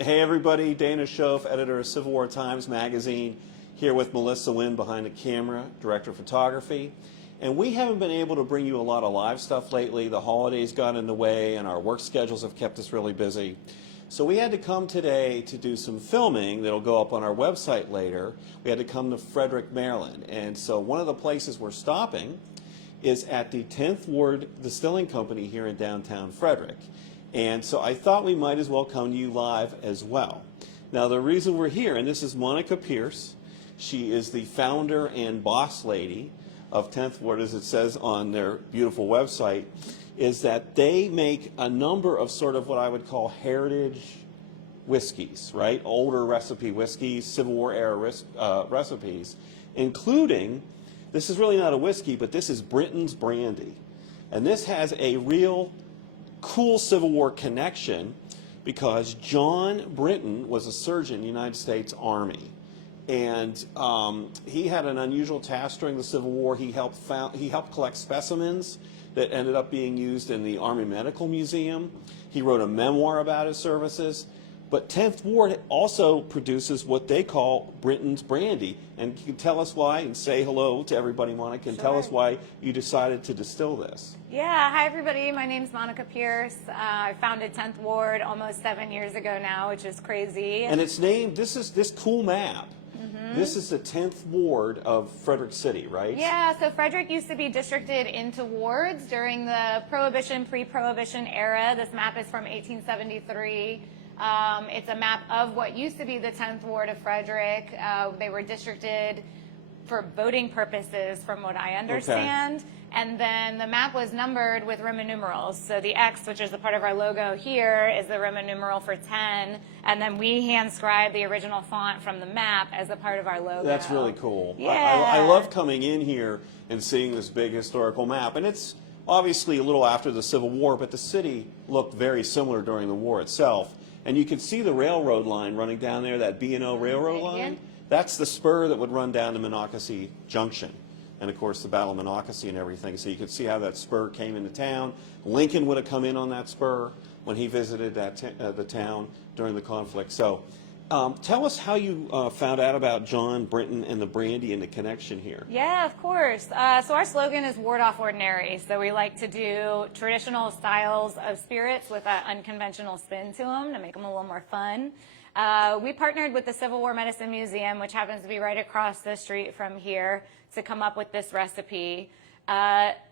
Hey everybody, Dana Shoaf, editor of Civil War Times Magazine, here with Melissa Lynn behind the camera, director of photography. And we haven't been able to bring you a lot of live stuff lately. The holidays got in the way and our work schedules have kept us really busy. So we had to come today to do some filming that'll go up on our website later. We had to come to Frederick, Maryland. And so one of the places we're stopping is at the 10th Ward Distilling Company here in downtown Frederick. And so I thought we might as well come to you live as well. Now the reason we're here, and this is Monica Pierce, she is the founder and boss lady of 10th Ward, as it says on their beautiful website, is that they make a number of sort of what I would call heritage whiskeys, right? Older recipe whiskeys, Civil War era recipes, including, this is really not a whiskey, but this is Brinton's Brandy. And this has a real cool Civil War connection because John Brinton was a surgeon in the United States Army. And he had an unusual task during the Civil War. He helped collect specimens that ended up being used in the Army Medical Museum. He wrote a memoir about his services. But 10th Ward also produces what they call Brinton's Brandy. And you can tell us why and say hello to everybody, Monica, and tell us why you decided to distill this. Yeah, hi everybody. My name's Monica Pierce. I founded 10th Ward almost 7 years ago now, which is crazy. And it's named, this is this cool map. This is the 10th Ward of Frederick City, right? Yeah, so Frederick used to be districted into wards during the Prohibition, pre-Prohibition era. This map is from 1873. It's a map of what used to be the 10th Ward of Frederick. They were districted for voting purposes, from what I understand. Okay. And then the map was numbered with Roman numerals. So the X, which is a part of our logo here, is the Roman numeral for 10. And then we hand-scribe the original font from the map as a part of our logo. That's really cool. Yeah. I love coming in here and seeing this big historical map. And it's obviously a little after the Civil War, but the city looked very similar during the war itself. And you can see the railroad line running down there, that B&O railroad line. That's the spur that would run down to Monocacy Junction. And of course the Battle of Monocacy and everything. So you could see how that spur came into town. Lincoln would have come in on that spur when he visited the town during the conflict. So tell us how you found out about John Brinton and the brandy and the connection here. Yeah, of course. So our slogan is ward off ordinary. So we like to do traditional styles of spirits with an unconventional spin to them to make them a little more fun. We partnered with the Civil War Medicine Museum, which happens to be right across the street from here, to come up with this recipe.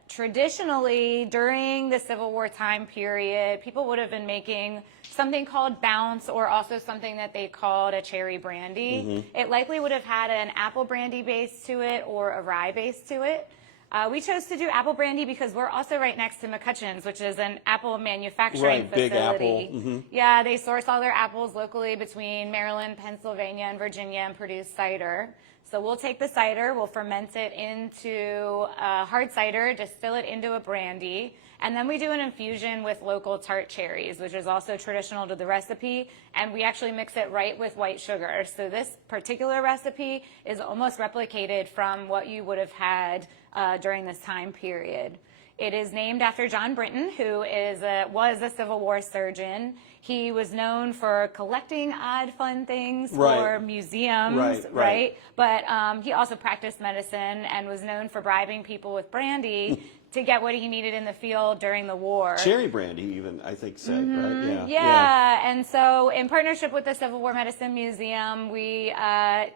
Traditionally, during the Civil War time period, people would have been making something called bounce, or also something that they called a cherry brandy. It likely would have had an apple brandy base to it or a rye base to it. We chose to do apple brandy because we're also right next to McCutcheon's, which is an apple manufacturing facility. Big apple. Yeah, they source all their apples locally between Maryland, Pennsylvania, and Virginia and produce cider. So we'll take the cider, we'll ferment it into hard cider, distill it into a brandy, and then we do an infusion with local tart cherries, which is also traditional to the recipe, and we actually mix it right with white sugar. So this particular recipe is almost replicated from what you would have had during this time period. It is named after John Brinton, who was a Civil War surgeon. He was known for collecting odd, fun things for museums, right? But he also practiced medicine and was known for bribing people with brandy to get what he needed in the field during the war. Cherry brandy, even, I think, said, right? Yeah, and so in partnership with the Civil War Medicine Museum, we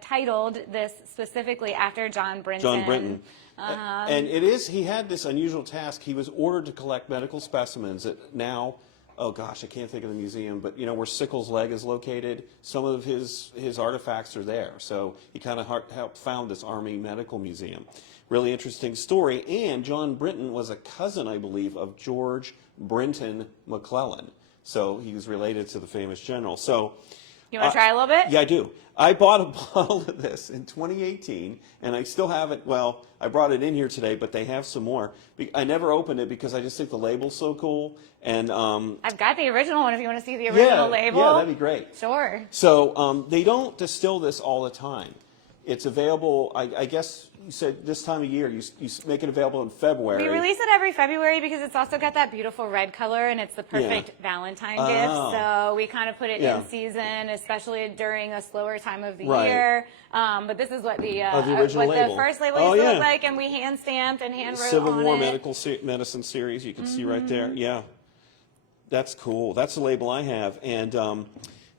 titled this specifically after John Brinton. John Brinton. And he had this unusual task. He was ordered to collect medical specimens that now, oh gosh, I can't think of the museum, but you know where Sickles' leg is located, some of his artifacts are there. So he kind of helped found this Army Medical Museum. Really interesting story. And John Brinton was a cousin, I believe, of George Brinton McClellan. So he was related to the famous general. So you want to try a little bit? Yeah, I do. I bought a bottle of this in 2018, and I still have it. Well, I brought it in here today, but they have some more. I never opened it because I just think the label's so cool. And I've got the original one if you want to see the original label. Yeah, that'd be great. Sure. So they don't distill this all the time. It's available, I guess you said this time of year, you make it available in February. We release it every February because it's also got that beautiful red color and it's the perfect Valentine gift. So we kind of put it in season, especially during a slower time of the year. But this is what the original label. The first label used to look like, and we hand stamped and hand wrote Civil on War it. Medicine Series, you can see right there. Yeah, that's cool. That's the label I have. And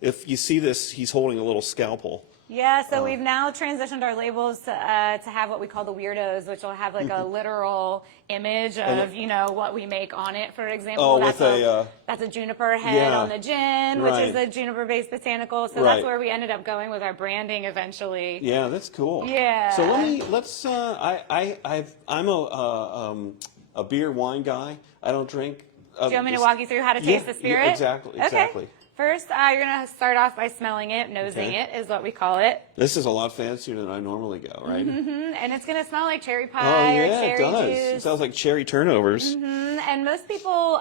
if you see this, he's holding a little scalpel. Yeah, so we've now transitioned our labels to have what we call the weirdos, which will have like a literal image of, you know, what we make on it. For example, that's a juniper head on the gin, which is a juniper-based botanical. So that's where we ended up going with our branding eventually. Yeah, that's cool. Yeah. So I'm a beer wine guy. I don't drink. Do you want me to walk you through how to taste the spirit? Yeah, exactly. Okay. First, you're going to start off by smelling it. Nosing it is what we call it. This is a lot fancier than I normally go, right? And it's going to smell like cherry pie or cherry juice. It sounds like cherry turnovers. And most people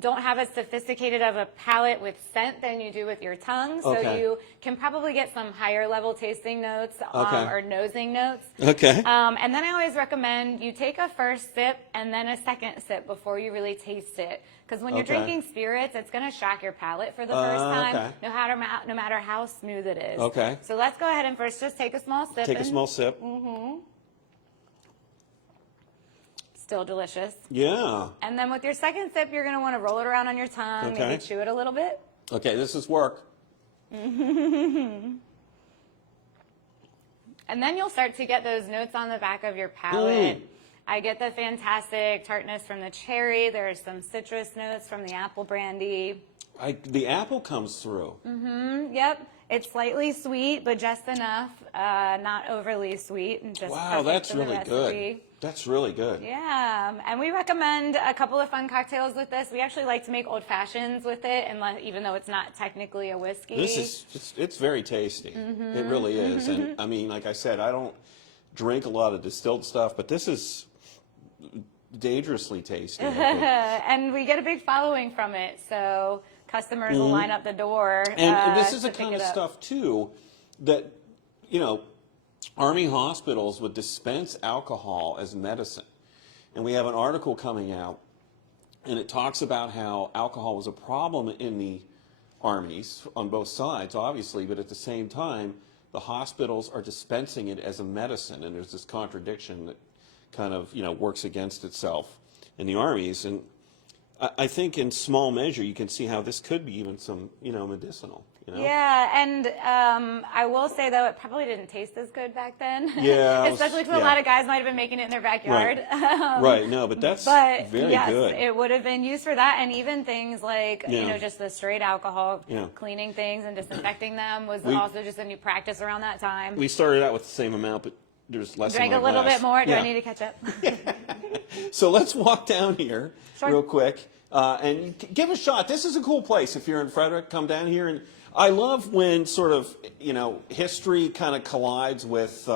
don't have as sophisticated of a palate with scent than you do with your tongue. So you can probably get some higher level tasting notes or nosing notes. Okay. And then I always recommend you take a first sip and then a second sip before you really taste it. Because when you're drinking spirits, it's going to shock your palate for the first time, no matter how smooth it is. Okay. So let's go ahead and first just take a small sip. Take a small sip. Still delicious. Yeah. And then with your second sip, you're going to want to roll it around on your tongue, maybe chew it a little bit. Okay, this is work. And then you'll start to get those notes on the back of your palate. I get the fantastic tartness from the cherry. There's some citrus notes from the apple brandy. The apple comes through. Yep. It's slightly sweet, but just enough, not overly sweet. And just wow, that's really good. That's really good. Yeah, and we recommend a couple of fun cocktails with this. We actually like to make old fashions with it, and even though it's not technically a whiskey. It's very tasty. It really is. And I mean, like I said, I don't drink a lot of distilled stuff, but this is dangerously tasty. And we get a big following from it, so customers will line up the door. And this is the kind of stuff too that, you know, Army hospitals would dispense alcohol as medicine. And we have an article coming out, and it talks about how alcohol was a problem in the armies on both sides, obviously, but at the same time, the hospitals are dispensing it as a medicine, and there's this contradiction that kind of, you know, works against itself in the armies. And I think in small measure you can see how this could be even some, you know, medicinal. You know? Yeah, and I will say, though, it probably didn't taste as good back then. Yeah. Especially because a lot of guys might have been making it in their backyard. Right, no, but that's very good. It would have been used for that, and even things like, you know, just the straight alcohol, cleaning things and disinfecting them was also just a new practice around that time. We started out with the same amount, but there's less Drank in my a little glass. bit more. Do I need to catch up? So let's walk down here real quick and give a shot. This is a cool place. If you're in Frederick, come down here. And I love when sort of, you know, history kind of collides with,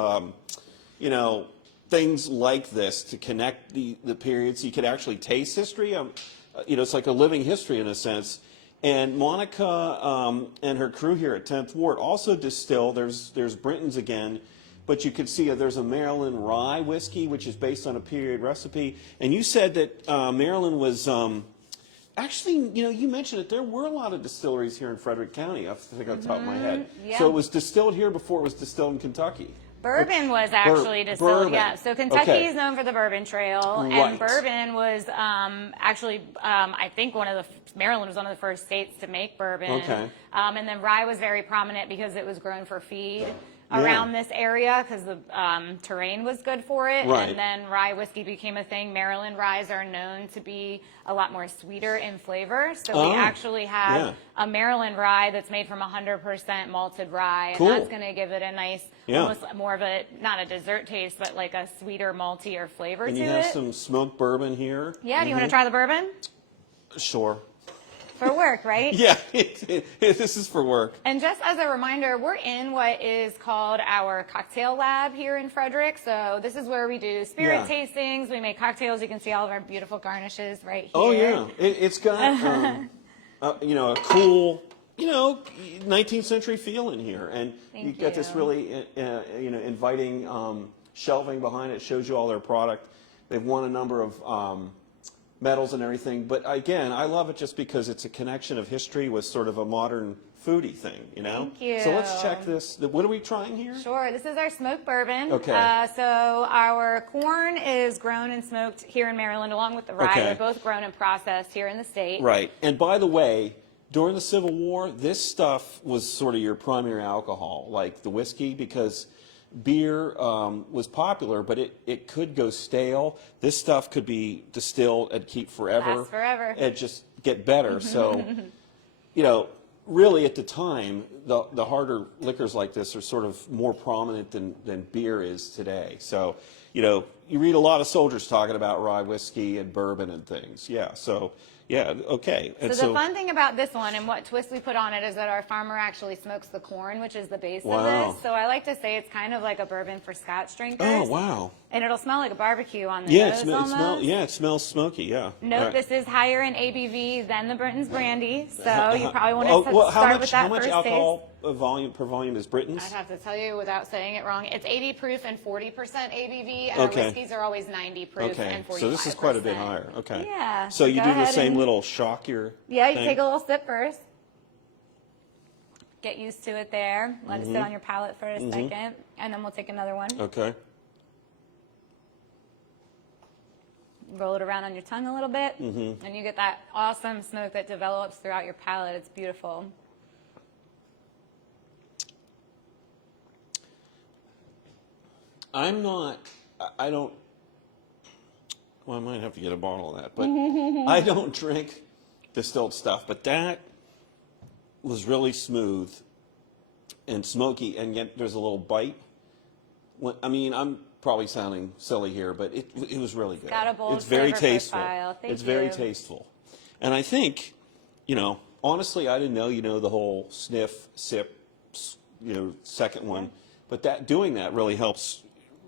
you know, things like this to connect the periods. You could actually taste history. You know, it's like a living history in a sense. And Monica and her crew here at 10th Ward also distill. There's Brinton's again. But you can see there's a Maryland rye whiskey, which is based on a period recipe. And you said that Maryland was, actually, you know, you mentioned it. There were a lot of distilleries here in Frederick County, I think on the top of my head. Yeah. So it was distilled here before it was distilled in Kentucky. Bourbon was actually distilled, yeah. So Kentucky is known for the Bourbon Trail, and bourbon was actually, I think Maryland was one of the first states to make bourbon. And then rye was very prominent because it was grown for feed around this area because the terrain was good for it. And then rye whiskey became a thing. Maryland ryes are known to be a lot more sweeter in flavor. So we actually have a Maryland rye that's made from 100% malted rye. And that's going to give it a nice, almost more of a, not a dessert taste, but like a sweeter, maltier flavor to it. And you have some smoked bourbon here. Yeah, do you want to try the bourbon? Sure. For work, right? Yeah, this is for work. And just as a reminder, we're in what is called our cocktail lab here in Frederick. So this is where we do spirit tastings. We make cocktails. You can see all of our beautiful garnishes right here. Oh, yeah. It's got, you know, a cool you know, 19th century feel in here, and Thank you get this you. really, you know, inviting shelving behind it. Shows you all their product. They've won a number of medals and everything. But again, I love it just because it's a connection of history with sort of a modern foodie thing, you know? Thank you. So let's check this. What are we trying here? Sure. This is our smoked bourbon. Okay. So our corn is grown and smoked here in Maryland, along with the rye. Okay. They're both grown and processed here in the state. Right. And by the way, during the Civil War, this stuff was sort of your primary alcohol, like the whiskey, because beer was popular, but it could go stale. This stuff could be distilled and keep forever. Last forever. And just get better. So, you know, really at the time, the harder liquors like this are sort of more prominent than beer is today. So, you know, you read a lot of soldiers talking about rye whiskey and bourbon and things. Yeah, so, yeah, okay. And So the fun thing about this one and what twist we put on it is that our farmer actually smokes the corn, which is the base Wow. of this. So I like to say it's kind of like a bourbon for Scotch drinkers. Oh, wow. And it'll smell like a barbecue on the Yeah, nose it almost. smells smoky, yeah. Note Right. this is higher in ABV than the Britain's brandy, so you probably want to well, start with that how much first alcohol per volume is Britain's? taste. I'd have to tell you without saying it wrong. It's 80 proof and 40% ABV, and Okay. our whiskeys are always 90 proof Okay, and 45%. so this is quite a bit higher. Okay. Yeah. So you go do the ahead same and- little shock your Yeah, you thing? take a little sip first. Get used to it there. Let it sit on your palate for a second, and then we'll take another one. Okay. Roll it around on your tongue a little bit, and you get that awesome smoke that develops throughout your palate. It's beautiful. I don't, well, I might have to get a bottle of that, but I don't drink distilled stuff, but that was really smooth and smoky, and yet there's a little bite. I mean, I'm probably sounding silly here, but it was really good. got a bold It's very flavor tasteful. profile. Thank It's very you. tasteful. And I think, you know, honestly, I didn't know, you know, the whole sniff, sip, you know, second one, but doing that really helps,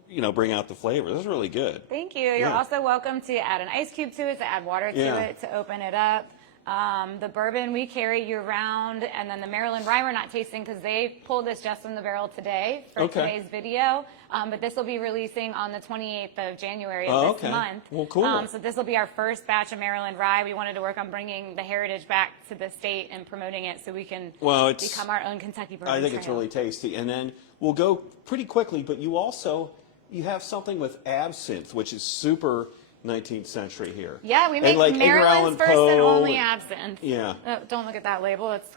you know, bring out the flavor. This is really good. Thank you. You're Yeah. also welcome to add an ice cube to it, to add water to Yeah. it, to open it up. The bourbon we carry year-round, and then the Maryland rye we're not tasting because they pulled this just from the barrel today for Okay. today's video. But this will be releasing on the 28th of January of Oh, this okay. month. Well, cool. So this will be our first batch of Maryland rye. We wanted to work on bringing the heritage back to the state and promoting it so we can become our own Kentucky bourbon I think it's trail. really tasty. And then we'll go pretty quickly, but you have something with absinthe, which is super 19th century here. Yeah, we And make like Edgar Maryland's Allan first and Poe, only absinthe. Yeah. Oh, don't look at that label. It's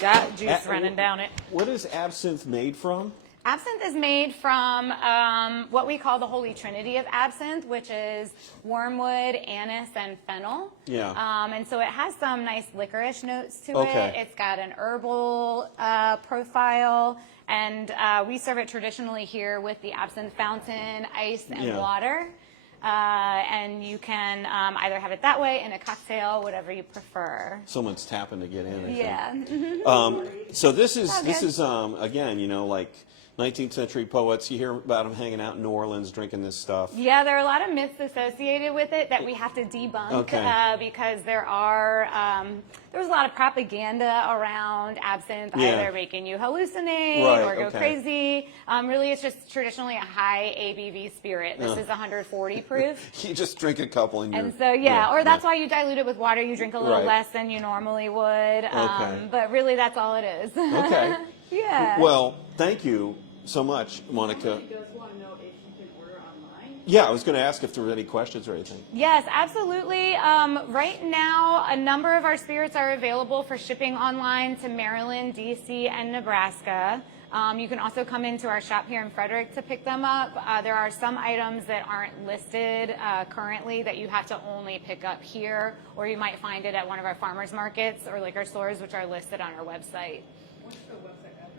got juice running down it. What is absinthe made from? Absinthe is made from what we call the holy trinity of absinthe, which is wormwood, anise, and fennel. Yeah. And so it has some nice licorice notes to Okay. it. It's got an herbal profile, and we serve it traditionally here with the absinthe fountain, ice, and Yeah. water. And you can either have it that way in a cocktail, whatever you prefer. Someone's tapping to get in. I think. Yeah. So this is good. again, you know, like 19th century poets. You hear about them hanging out in New Orleans drinking this stuff. Yeah, there are a lot of myths associated with it that we have to debunk because there's a lot of propaganda around absinthe, Yeah. either making you hallucinate Right, or go okay. crazy. Really, it's just traditionally a high ABV spirit. This is 140 proof. You just drink a couple and you're. And so, or that's why you dilute it with water. You drink a little Right. less than you normally would. Okay. But really, that's all it is. Okay. Yeah. Well, thank you so much, Monica. Somebody does want to know if you can order online. Yeah, I was going to ask if there were any questions or anything. Yes, absolutely. Right now, a number of our spirits are available for shipping online to Maryland, D.C., and Nebraska. You can also come into our shop here in Frederick to pick them up. There are some items that aren't listed currently that you have to only pick up here, or you might find it at one of our farmers markets or liquor stores, which are listed on our website. What's the website address?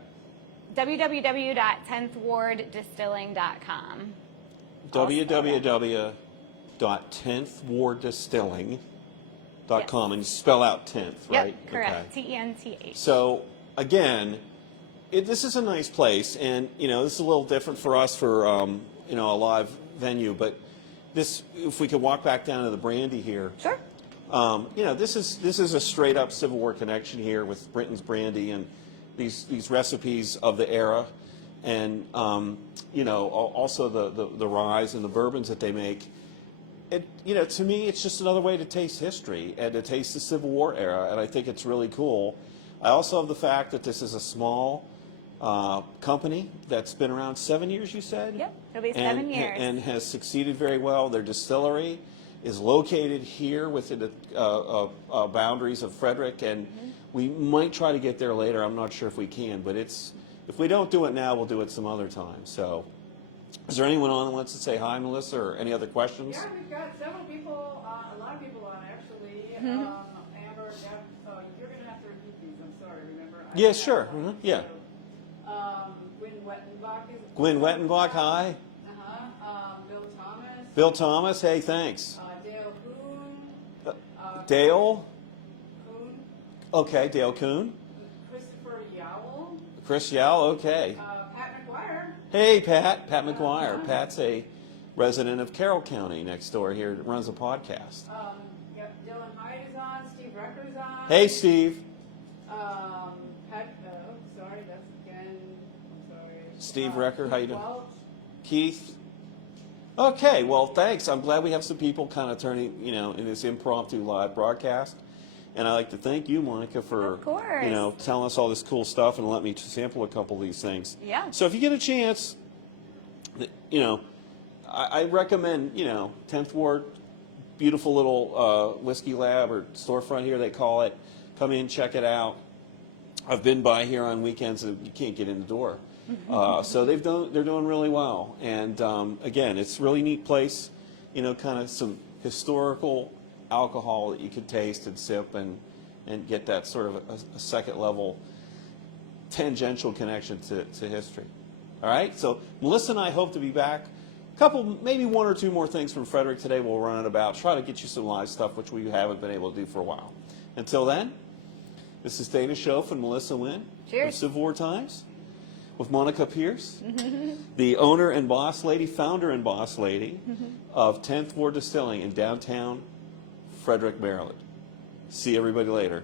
www.tenthwarddistilling.com. www.tenthwarddistilling.com, and you spell out 10th, right? Yep, correct. Okay. Tenth. So again, this is a nice place, and you know this is a little different for us for you know, a live venue. But this, if we could walk back down to the brandy here, Sure. You know, this is a straight up Civil War connection here with Britain's brandy and these recipes of the era, and you know, also the ryes and the bourbons that they make. You know, to me, it's just another way to taste history and to taste the Civil War era, and I think it's really cool. I also love the fact that this is a small company that's been around 7 years, you said? Yep, it'll be 7 years. And has succeeded very well. Their distillery is located here within the boundaries of Frederick, and we might try to get there later. I'm not sure if we can, but if we don't do it now, we'll do it some other time. So, is there anyone on that wants to say hi, Melissa, or any other questions? Yeah, we've got several people, a lot of people on actually. Amber, you're going to have to repeat these. I'm sorry. Remember? Yeah, sure. Yeah. Gwen Wettenbach is. Gwen Wettenbach, hi. Bill Thomas. Bill Thomas, hey, thanks. Dale Kuhn. Dale? Kuhn. Okay, Dale Kuhn. Christopher Yowell. Chris Yao, okay. Pat McGuire. Hey, Pat McGuire. Pat's a resident of Carroll County next door here, runs a podcast. Yep, Dylan Hyde is on. Steve Recker's on. Hey, Steve. Sorry, that's again. I'm sorry. Steve Recker, how you doing? Welch. Keith. Okay, well, thanks. I'm glad we have some people kind of turning, you know, in this impromptu live broadcast. And I'd like to thank you, Monica, for, Of course. you know, telling us all this cool stuff and letting me sample a couple of these things. Yeah. So if you get a chance, you know, I recommend, you know, 10th Ward, beautiful little whiskey lab or storefront here, they call it. Come in, check it out. I've been by here on weekends and you can't get in the door. So they're doing really well. And again, it's a really neat place, you know, kind of some historical alcohol that you could taste and sip and get that sort of a second level tangential connection to history. All right, so Melissa and I hope to be back. A couple, maybe one or two more things from Frederick today we'll run it about. Try to get you some live stuff, which we haven't been able to do for a while. Until then, this is Dana Shoaf and Melissa Lynn Cheers. of Civil War Times with Monica Pierce, the owner and boss lady, founder and boss lady of 10th Ward Distilling in downtown Frederick, Maryland. See everybody later.